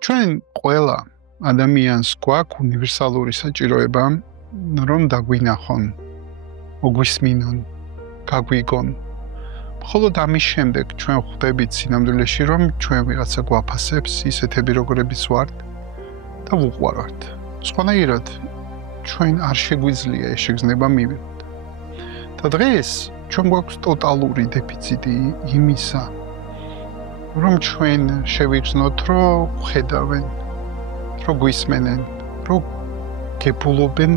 ჩვენ ყველა ადამიანს გვაქვს უნივერსალური საჭიროება, რომ დაგვინახონ, მოგვისმინონ, გაგვიგონ. მხოლოდ ამის შემდეგ ჩვენ ხვდებით სინამდვილეში, რომ ჩვენ ვიღაცა გვაფასებს ისეთები, როგორებიც ვართ და ვუყვარვართ. სხვანაირად ჩვენ არ შეგვიძლია ეს შეგრძნება მივიღოთ. და დღეს ჩვენ გვაქვს ტოტალური დეფიციტი იმისა, რომ ჩვენ შევიგრძნოთ, რომ ხედავენ, რომ გვისმენენ, რომ გებულობენ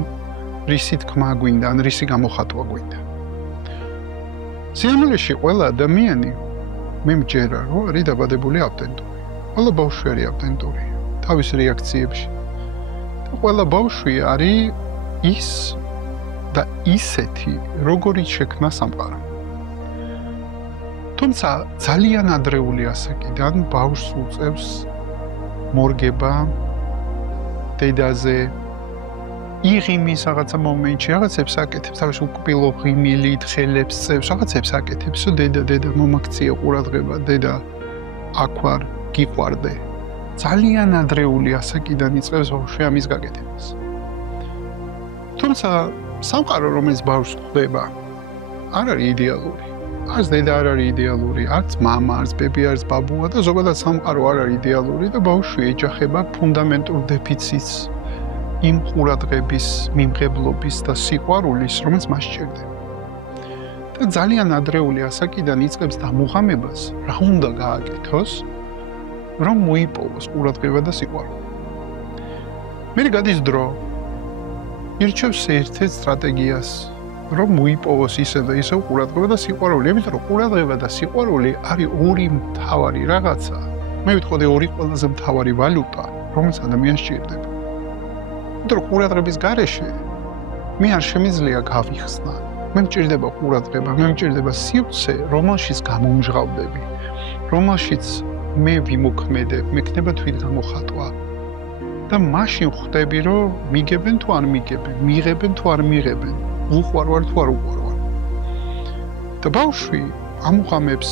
რისი თქმა გვინდა, ან რისი გამოხატვა გვინდა. სინამდვილეში ყველა ადამიანი მე მჯერა, რომ არის დაბადებული ავტენტური. ყველა ბავშვი არის ავტენტური თავის რეაქციებში. და ყველა ბავშვი არის ის და ისეთი, როგორიც შექმნა სამყარო. თუმცა ძალიან ადრეული ასაკიდან ბავშვს უწევს მორგება დედაზე, იღიმის რაღაცა მომენტში, რაღაცებს აკეთებს, თავის უკბილო ღიმილით, ხელებს წევს, რაღაცებს აკეთებს, რომ დედა მომაქცია ყურადღება, დედა აქ ვარ, გიყვარდე. ძალიან ადრეული ასაკიდან იწყებს ბავშვი ამის გაკეთებას. თუმცა სამყარო, რომელიც ბავშვს ხვდება, არ არის იდეალური. არც დედა არ არის იდეალური, არც მამა, არც ბები, არც ბაბუა და ზოგადად სამყარო არ არის იდეალური და ბავშვი ეჯახება ფუნდამენტურ დეფიციტს იმ ყურადღების, მიმღებლობის და სიყვარულის, რომელიც მას სჭირდება. და ძალიან ადრეული ასაკიდან იწყებს დამუღამებას, რა უნდა გააკეთოს, რომ მოიპოვოს ყურადღება და სიყვარული. მე გადის დრო, ირჩევს ერთ-ერთ სტრატეგიას, რომ მოიპოვოს ისე და ისე ყურადღება და სიყვარული, იმიტომ რომ ყურადღება და სიყვარული არის ორი მთავარი რაღაცა. მე ვიტყოდი ორი ყველაზე მთავარი ვალუტა, რომელიც ადამიანს სჭირდება. იმიტომ რომ ყურადღების გარეშე მე არ შემიძლია გავიხსნა. მე მჭირდება ყურადღება, მე მჭირდება სივრცე, რომელშიც გამომჟღავდები, რომელშიც მე ვიმოქმედებ, მექნება თვით გამოხატვა. და მაშინ ხვდები, რომ მიგებენ თუ არ მიგებენ, მიღებენ თუ არ მიღებენ, უყვარვარ თუ არ უყვარვარ. და ბავშვი ამუღამებს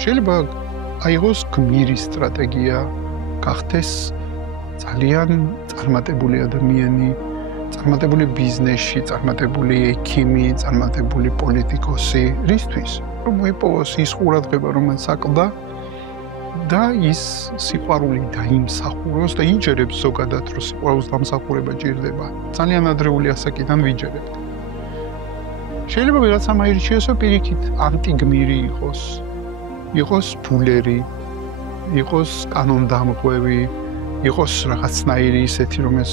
შეიძლება აიღოს გმირი სტრატეგია, გახდეს ძალიან წარმატებული ადამიანი, წარმატებული ბიზნესში, წარმატებული ექიმი, წარმატებული პოლიტიკოსი, რისთვის? რომ მოიპოვოს ის ყურადღება, რომელიც აკლდა და ის სიყვარული დაიმსახუროს და იჯერებს ზოგადად, რომ სიყვარულის დამსახურება ჭირდება. ძალიან ადრეული ასაკიდან ვიჯერებთ. შეიძლება ვიღაცამ აირჩიოს, რომ პირიქით ანტიგმირი იყოს ფულერი, იყოს კანონდამღვევი, იყოს რაღაცნაირი ისეთი, რომელიც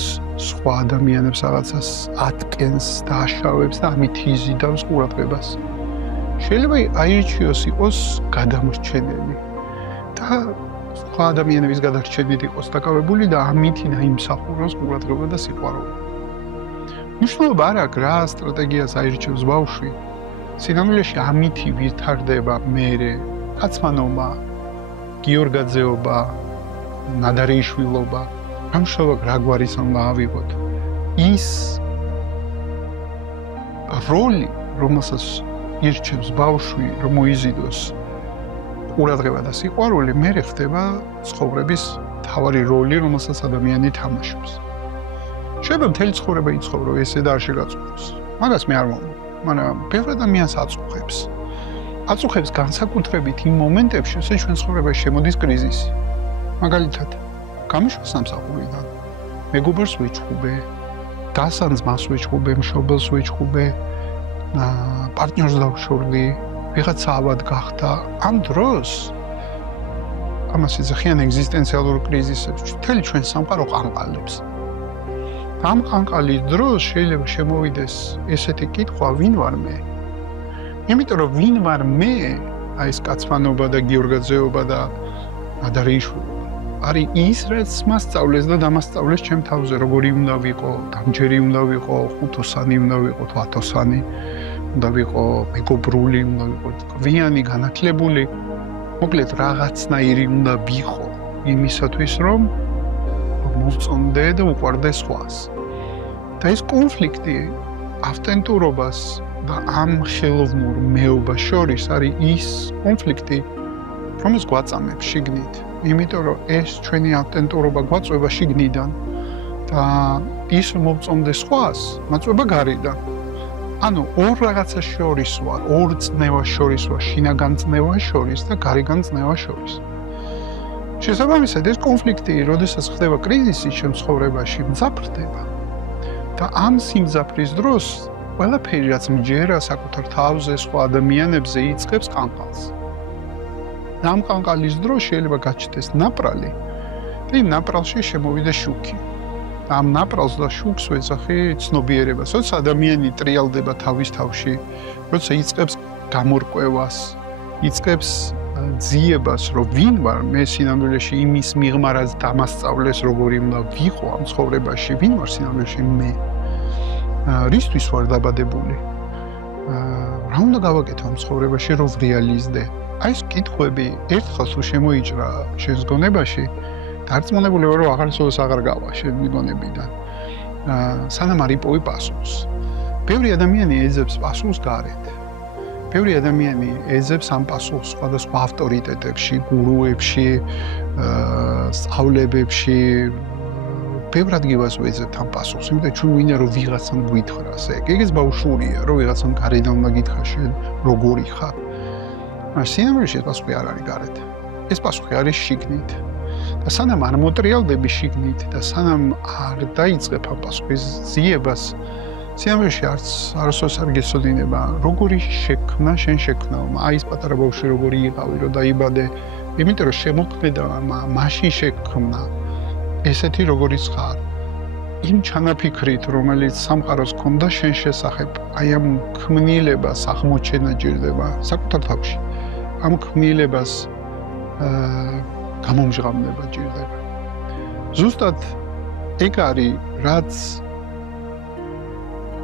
სხვა ადამიანებს რაღაცას ატკენს და აშავებს და ამით იზიდავს ყურადღებას. შეიძლება აირჩიოს იყოს გადამრჩენელი და სხვა ადამიანების გადარჩენით იყოს დაკავებული და ამით დაიმსახუროს ყურადღება და სიყვარული. მნიშვნელობა არ აქვს რა სტრატეგიას აირჩევს ბავშვი. სინამდვილეში ამითი ვითარდება მერე კაცმანობა, გიორგაძეობა, ნადარეიშვილობა, ამშობა რა გვარის უნდა ავიღოთ. ის როლი, რომელსაც ირჩევს ბავშვი, რომ მოიზიდოს ყურადღება და სიყვარული, მერე ხდება ცხოვრების მთავარი როლი, რომელსაც ადამიანი თამაშობს. შეიძლება მთელი ცხოვრება იცხოვრო ესე და არ შეგაწუხოს. მაგას მე არ მომწონს, მაგრამ ბევრი ადამიანს აწუხებს. აწუხებს განსაკუთრებით იმ მომენტებში, როცა ჩვენ ცხოვრებაში შემოდის კრიზისი. მაგალითად, გამიშვა სამსახურიდან, მეგობრს ვეჩხუბე, დასანძმას ვეჩხუბე, მშობელს ვეჩხუბე, პარტნიორს დავშორდი, ვიღაცა ავად გახდა. ამ დროს ამას ეძახიან ეგზისტენციალურ კრიზისებს. მთელი ჩვენ სამყარო ყანყალებს. ამ ყანყალის დროს შეიძლება შემოვიდეს ესეთი კითხვა, ვინ ვარ მე? იმიტომ რომ ვინ ვარ მე, აი ეს კაცმანობა და გიორგაძეობა და ნადარეიშვილობა არის ის, რაც მასწავლეს და დამასწავლეს ჩემ თავზე, როგორი უნდა ვიყო, დამჯერი უნდა ვიყო, ხუთოსანი უნდა ვიყო, ათოსანი უნდა ვიყო, მეგობრული უნდა ვიყო, გვიანი, განათლებული. მოკლედ რაღაცნაირი უნდა ვიყო იმისათვის, რომ მოვწონდე და უყვარდე სხვას. და ეს კონფლიქტი ავტენტურობას და ამ ხელოვნურ მეობას შორის არის ის კონფლიქტი, რომელიც გვაწამებს შიგნით იმიტომ რომ ეს ჩვენი ავტენტურობა გვაწვევა შიგნიდან და ის მოვწონდეს სხვას, მაწვევა გარედან. ანუ ორ რაღაცას შორის ვარ, ორ წნევას შორის ვარ, შინაგან წნევას შორის და გარეგან წნევას შორის. შესაბამისად, ეს კონფლიქტი, როდესაც ხდება კრიზისი ჩემ ცხოვრებაში, მძაფრდება. და ამ სიმძაფრის დროს ყველაფერი, რაც მჯერა საკუთარ თავზე, სხვა ადამიანებზე იწყებს ყანყალს. და ამ ყანყალის დროს შეიძლება გაჩნდეს ნაპრალი და იმ ნაპრალში შემოვიდეს შუქი. ამ ნაპრალს და შუქს ვეძახი ცნობიერებას. როცა ადამიანი ტრიალდება თავის თავში, როცა იწყებს გამორკვევას, იწყებს ძიებას, რომ ვინ ვარ მე სინამდვილეში იმის მიღმა, რაც დამასწავლეს, როგორი უნდა ვიყო ამ ცხოვრებაში, ვინ ვარ სინამდვილეში მე. რისთვის ვარ დაბადებული? რა უნდა გავაკეთო ამ ცხოვრებაში, რომ ვრეალიზდე? აი ეს კითხვები ერთხელ თუ შემოიჭრა შენს გონებაში, დარწმუნებული ვარ, რომ აღარასოდეს აღარ გავა შენ მიგონებიდან. სანამ არ იპოვი პასუხს. ბევრი ადამიანი ეძებს პასუხს გარეთ. ბევრი ადამიანი ეძებს ამ პასუხს სხვადასხვა ავტორიტეტებში, გურუებში, სწავლებებში. ბევრ ადგილას ვეძებთ ამ პასუხს, იმიტომ ჩვენ ვინდა რომ ვიღაცამ გვითხრას ეგ. ეგეც ბავშვურია, რომ ვიღაცამ გარედან უნდა გითხრა შენ როგორი ხარ. სინამდვილეში ეს პასუხი არ არის გარეთ. ეს პასუხი არის შიგნით. და სანამ არ მოტრიალდები შიგნით და სანამ არ დაიწყებ ამ პასუხის ძიებას, სინამდვილეში არასოდეს არ გეცოდინება, როგორი შექმნა შენ შექმნავ. აი ეს პატარა ბავშვი როგორი იყავი, რომ დაიბადე, იმიტომ რომ შემოქმედა მაშინ შექმნა ესეთი როგორიც ხარ. იმ ჩანაფიქრით, რომელიც სამყაროს ქონდა შენ შესახებ, აი ამ ქმნილებას აღმოჩენა ჭირდება საკუთარ თავში. ამ ქმნილებას გამომჟღავნება ჭირდება. ზუსტად ეგ არის, რაც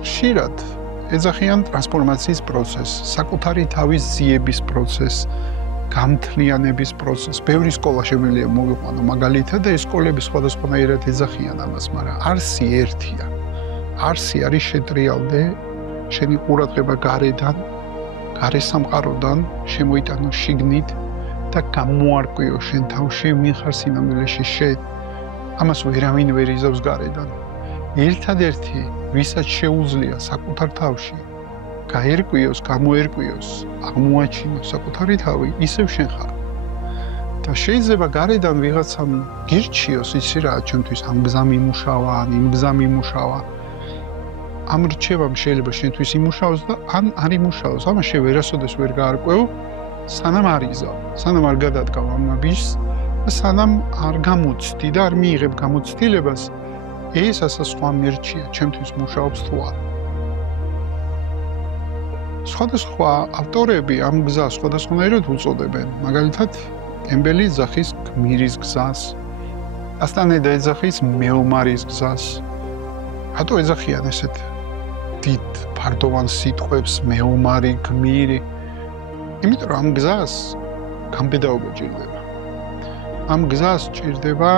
ხშირად ეძახიან ტრანსფორმაციის პროცესს, საკუთარი თავის ძიების პროცესს, გამთლიანების პროცესს. ბევრი სკოლა შემიძლია მოვიყვანო მაგალითად და ეს სკოლები სხვადასხვანაირად ეძახიან ამას, მაგრამ არსი ერთია. არსი არის შეტრიალდე შენი ყურადღება გარედან, გარე სამყაროდან, შემოიტანო შიგნით და გამოარკვიო შენ თავში ვინ ხარ სინამდვილეში შენ. ამას ვერავინ ვერ იზავს გარედან. ერთადერთი, ვისაც შეუძლია საკუთარ თავში გაერკვიოს, გამოერკვიოს, აღმოაჩინოს საკუთარი თავი, ისევ შენ ხარ. და შეიძლება გარედან ვიღაცამ გირჩიოს, იცი რა, ჩემთვის ამ გზა მიმუშავა, იმ გზა მიმუშავა. ამ რჩევამ შეიძლება შენთვის იმუშაოს და ან არ იმუშაოს. ამას შე ვერასოდეს ვერ გაარკვევ, სანამ არ იზავ, სანამ არ გადადგავ ამ ნაბიჯს და სანამ არ გამოცდი და არ მიიღებ გამოცდილებას, ეს ასასხვა მირჩია, ჩემთვის მუშაობს თუ არა. სხვადასხვა ავტორები ამ გზას სხვადასხვანაირად უწოდებენ. მაგალითად, კემბელი ეძახის გმირის გზას, კასტანედა ეძახის მეომარის გზას. რატო ეძახიან ესეთ დიდ ფარდოვან სიტყვებს მეომარი, გმირი? იმიტომ რომ ამ გზას გამბედაობა ჭირდება. ამ გზას ჭირდება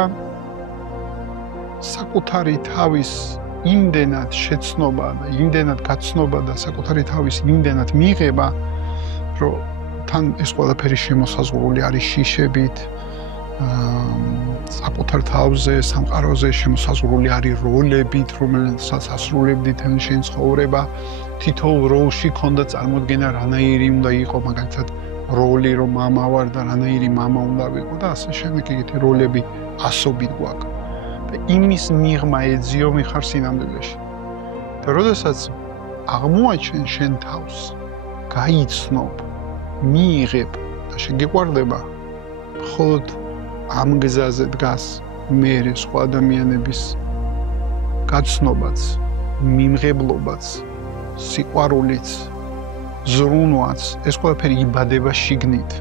საკუთარი თავის იმდენად შეცნობა და იმდენად გაცნობა და საკუთარი თავის იმდენად მიღება, რომ თან ეს ყველაფერი შემოსაზღვრული არის შიშებით, საკუთარ თავზე, სამყაროზე შემოსაზღვრული არის როლებით, რომელსაც ასრულებდით შენ ცხოვრება. თითოეულ როლში ქონდა წარმოდგენა რანაირი უნდა იყო, მაგალითად როლი რომ მამა ვარ და რანაირი მამა უნდა ვიყო და ასე შემდეგ ეგეთი როლები ასობით გვაქვს. და იმის მიღმა ეძიო მიხარ სინამდვილეში. და როდესაც აღმოაჩენ შენ თავს, გაიცნობ, მიიღებ და შეგიყვარდება, მხოლოდ ამ გზაზე დგას მერე სხვა ადამიანების გაცნობაც, მიმღებლობაც, სიყვარულიც, ზრუნვაც, ეს ყველაფერი იბადება შიგნით.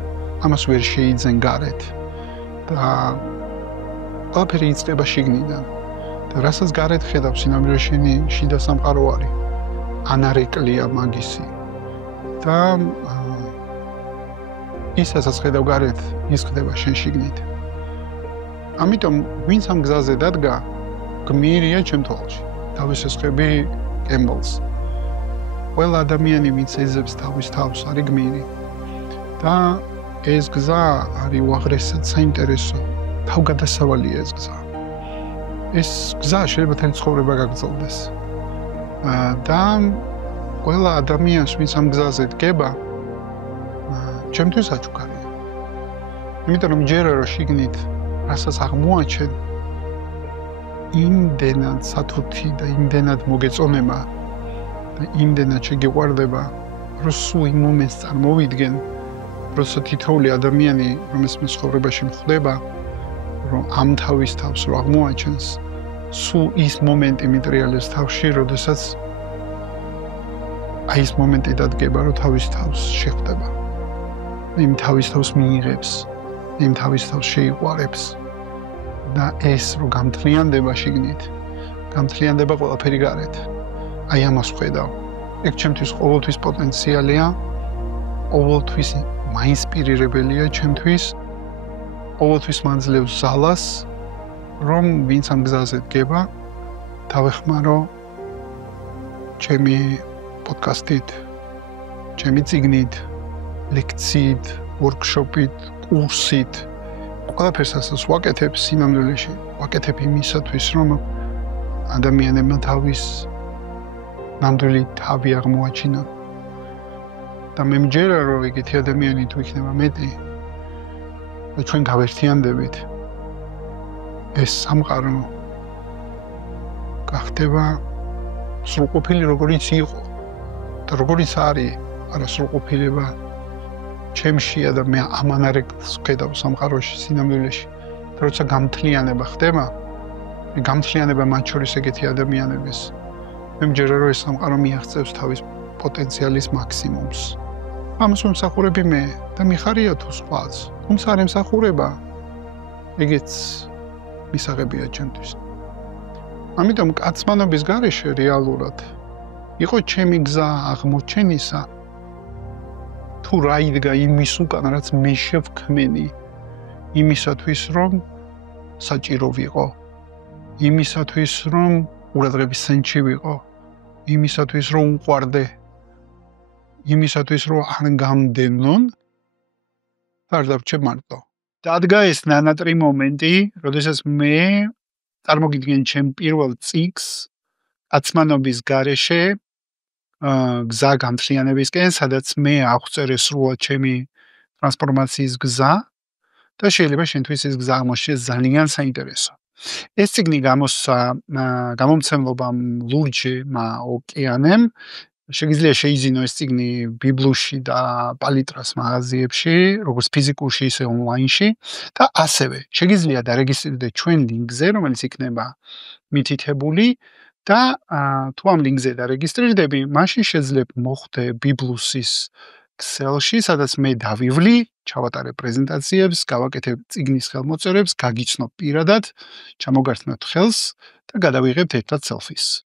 ამას ვერ შეიძენ გარეთ. და ყველაფერი იწყება შიგნიდან. და რასაც გარეთ ხედავ, სინამდვილეში შიდა სამყარო არის. ანარეკლია მაგისი. და ისაც ხედავ გარეთ, ის ხდება შენ შიგნით. ამიტომ ვინც ამ გზაზე დადგა, გმირია ჩემ თვალში. თავის ესხები კემბელს. ყველა ადამიანი, ვინც ეძებს თავის თავს, არის გმირი. და ეს გზა არის უაღრესად საინტერესო. თავგადასავალია ეს გზა. ეს გზა შეიძლება თელი ცხოვრება გაგრძელდეს. და ყველა ადამიანს, ვინც ამ გზაზე დგება, ჩემთვის აჩუქარია. იმიტომ რომ ჯერა რომ შიგნით რასაც აღმოაჩენ, იმდენად სათუთი და იმდენად მოგეწონება და იმდენად შეგიყვარდება, რომ სულ იმ მომენტს წარმოვიდგენ, როცა თითოეული ადამიანი, რომელიც მე ცხოვრებაში მხვდება, რომ ამ თავის თავს რო აღმოაჩენს, სულ ის მომენტი მიტრიალებს თავში, როდესაც აი ეს მომენტი დადგება, რომ თავის თავს შეხვდება. იმ თავის თავს მიიღებს, იმ თავის თავს შეიყვარებს და ეს რო გამთლიანდება შიგნით, გამთლიანდება ყველაფერი გარეთ. აი ამას ხედავ. ეგ ჩემთვის ყოველთვის პოტენციალია, ყოველთვის მაინსპირირებელია ჩემთვის, ყოველთვის მანძლევს ზალას, რომ ვინც ამ გზაზე დგება, დავეხმარო ჩემი პოდკასტით, ჩემი წიგნით, ლექციით, ვორქშოპით, კურსით, ყველაფერს ასას ვაკეთებ სინამდვილეში, ვაკეთებ იმისათვის, რომ ადამიანებმა თავის ნამდვილი თავი აღმოაჩინონ. და მე მჯერა, რომ ეგეთი ადამიანი თუ იქნება მეტი, და ჩვენ გავერთიანდებით, ეს სამყარო გახდება სრულყოფილი როგორიც იყო და როგორიც არის, არა სრულყოფილება ჩემშია და მე ამანარებს ვხედავ სამყაროში სინამდვილეში. და როცა გამთლიანება ხდება, გამთლიანება მათ შორის ეგეთი ადამიანების, მე მჯერა, რომ ეს სამყარო მიაღწევს თავის პოტენციალის მაქსიმუმს. ამას ვიმსახურები მე და მიხარია თუ სხვაც. თუმცა არ ემსახურება, ეგეც მისაღებია ჩემთვის. ამიტომ კაცმანობის გარეშე რეალურად იყო ჩემი გზა აღმოჩენისა, თუ რა იდგა იმის უკან, რაც მე შევქმენი, იმისათვის, რომ საჭირო ვიყო, იმისათვის, რომ ყურადღების ცენტრში ვიყო, იმისათვის, რომ უყვარდე, იმისათვის, რომ არ გამდენონ, არ დავრჩე მარტო. დადგა ეს ნანატრი მომენტი, როდესაც მე წარმოგიდგენ ჩემ პირველ წიგნს კაცმანობის გარეშე გზა გამთლიანებისკენ, სადაც მე აღწერე სრულად ჩემი ტრანსფორმაციის გზა და შეიძლება შენთვის ეს გზა აღმოჩნდეს ძალიან საინტერესო. ეს წიგნი გამოსცა გამომცემლობამ ლურჯმა ოკეანემ. შეგიძლია შეიზინო ეს წიგნი ბიბლუში და პალიტრას მაღაზიებში, როგორც ფიზიკურში, ისე ონლაინში და ასევე შეგიძლია დარეგისტრირდეთ ჩვენ ლინკზე, რომელიც იქნება მითითებული და თუ ამ ლინკზე დარეგისტრირდები, მაშინ შეძლებ მოხვდე ბიბლუსის ქსელში, სადაც მე დავივლი, ჩავატარებ პრეზენტაციებს, გავაკეთებ წიგნის ხელმოწერებს, გაგიცნობ პირადად, ჩამოგართმევთ ხელს და გადავიღებთ ერთად სელფის.